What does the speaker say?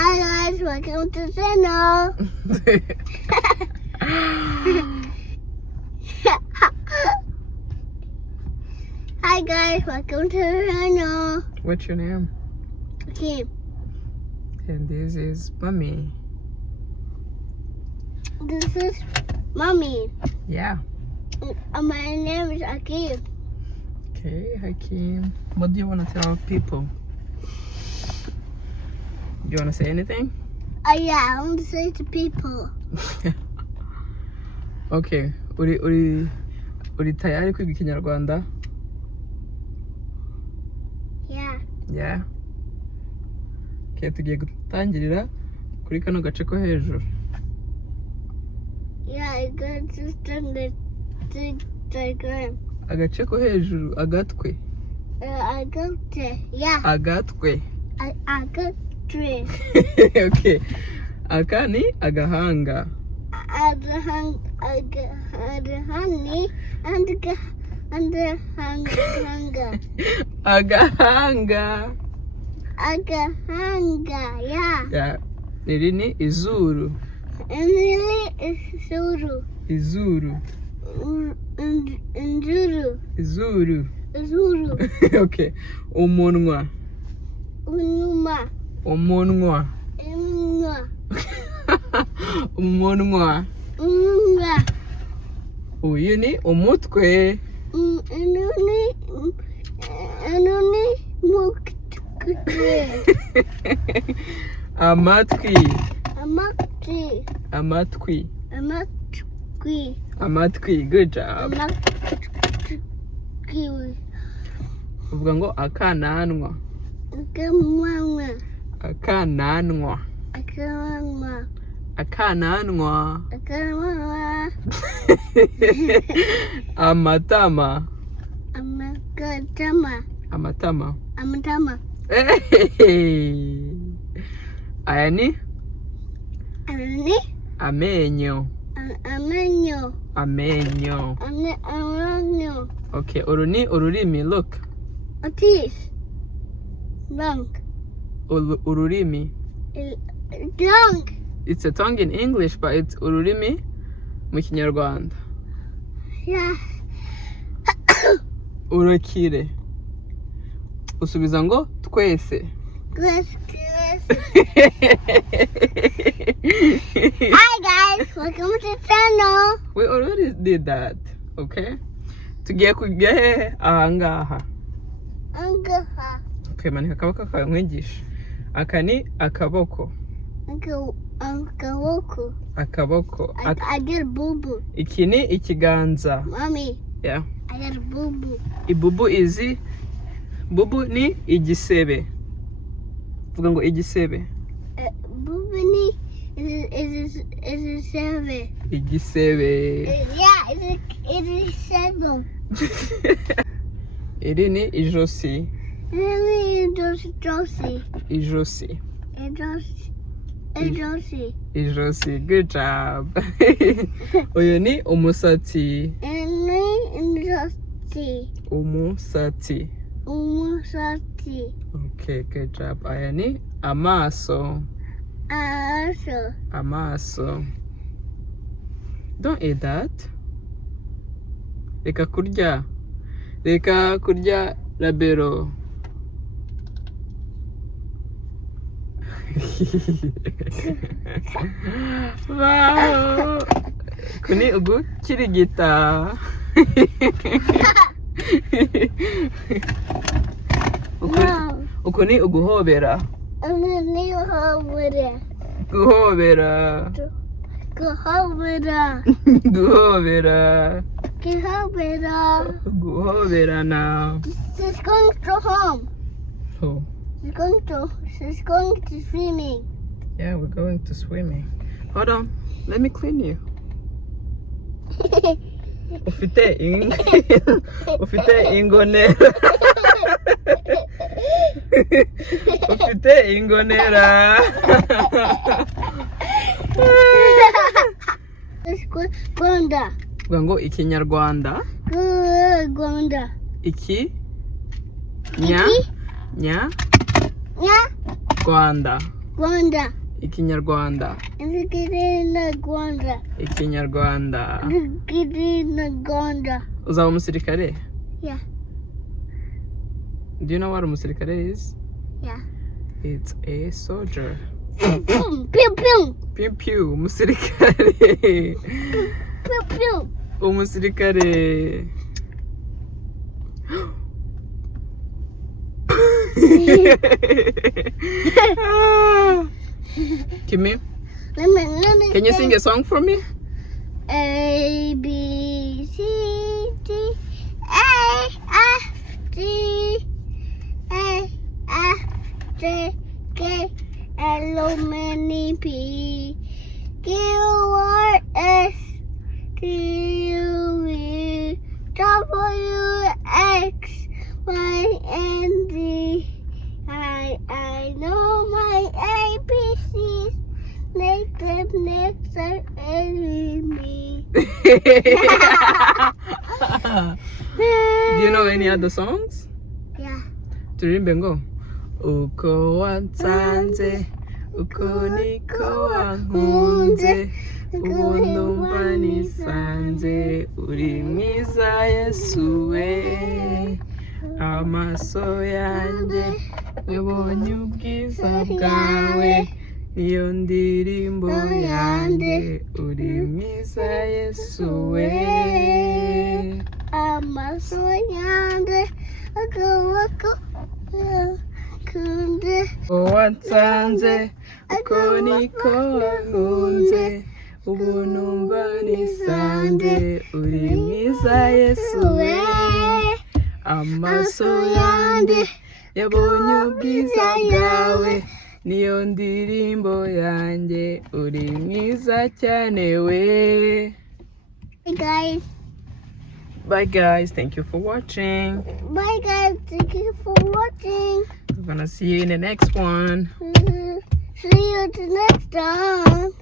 Hi guys, welcome to the channel. Hi guys, welcome to the channel. What's your name? Kim. And this is Mommy. This is Mommy. Yeah. My name is Akim. Okay, Hakeem. What do you want to tell people? Do you want to say anything? Yeah, I want to say to people. Okay. Uri tayari kwiga ikinyarwanda? Yeah. Yeah. Okay, tugiye gutangirira kuri kano gace ko hejuru. Yeah, I got to stand the diagram. Agace ko hejuru, agatwe. I got it. Yeah. Agatwe. I got it. Okay. Aka ni agahanga. Honey and the hunger. Agahanga. Yeah. Yeah. Iri ni izuru. Emily is Zuru. Izuru. Zuru. Izuru. Zuru. Okay. Umunwa. Unuma. Umunwa. Emma. Umunwa. Unuma. Uyu ni umutwe. Anoni mukutwe. Amatwi. Amatwi. Amatwi. Amatwi. Amatwi. Good job. Amatwi. Uvuga ngo akananwa. Akamwana. Akananwa. Akamwana. Akananwa. Akamwana. Amatama. Amakatama. Amatama. Amatama. Hey. Aya ni Anani. amenyo. Amenyo. Amenyo. Amenyo. Okay, uru ni ururimi. Look. A teeth. Bank. Ururimi. Tongue. It's a tongue in English, but it's ururimi mu kinyarwanda. Yeah. Urakire. Usubiza ngo twese. Hi guys, welcome to the channel. We already did that, okay? Tugiye kujya hehe ahangaha. Angaha. Okay, manika akaboko kawe nkwigisha. Aka ni akaboko. Angawoko. Akaboko. I did boo-boo. Iki ni ikiganza. Mommy. Yeah. I did boo-boo. Ibubu izi. Bubu ni igisebe. Vuga ngo igisebe. Boo-boo is a seven. Igisebe. Yeah, it is seven. Iri ni ijosi. Josie. Ijosi. Josie. Ijosi. Good job. Uyu ni umusatsi. Josie. Umusatsi. Okay, good job. Aya ni amaso. Amaso. Don't eat that. Reka kurya. Reka kurya labero. Wow. Kuni ugu kirigita. Uku ni uguhobera. Guhobera. Guhobera. Guhoberana. She's going to home. Oh. She's going to swimming. Yeah, we're going to swimming. Hold on. Let me clean you. Ufite ingonera. Ufite ingonera. Rwanda. Vuga ngo ikinyarwanda. Rwanda. Nya Rwanda. Gwanda. Ikinyarwanda. Gwanda. Ikinyarwanda. Gwanda. Uzaba umusirikare? Yeah. Do you know what a umusirikare is? Yeah. It's a soldier. Pew pew. Pew pew. Umusirikare. Pew pew. Umusirikare. Kimi, can you sing a song for me? A B C D A F G A F J K L M N P Q R S T U V W X Y and Z. I know my ABCs. Make them next to enemy. Do you know any other songs? Yeah. Turirimbe ngo uko wansanze uko niko wankunze ubu ndumva nisanze uri mwiza Yesu we amaso yanjye yabonye ubwiza bwawe niyo ndirimbo yanjye uri mwiza Yesu we amaso yanjye akaboko kunde wansanze uko niko wankunze ubu numva nisanze uri mwiza Yesu we amaso yanjye yabonye ubwiza bwawe niyo ndirimbo yanjye uri mwiza cyane we. Hey guys. Bye guys, thank you for watching. Bye guys, thank you for watching. We're gonna see you in the next one. See you the next time.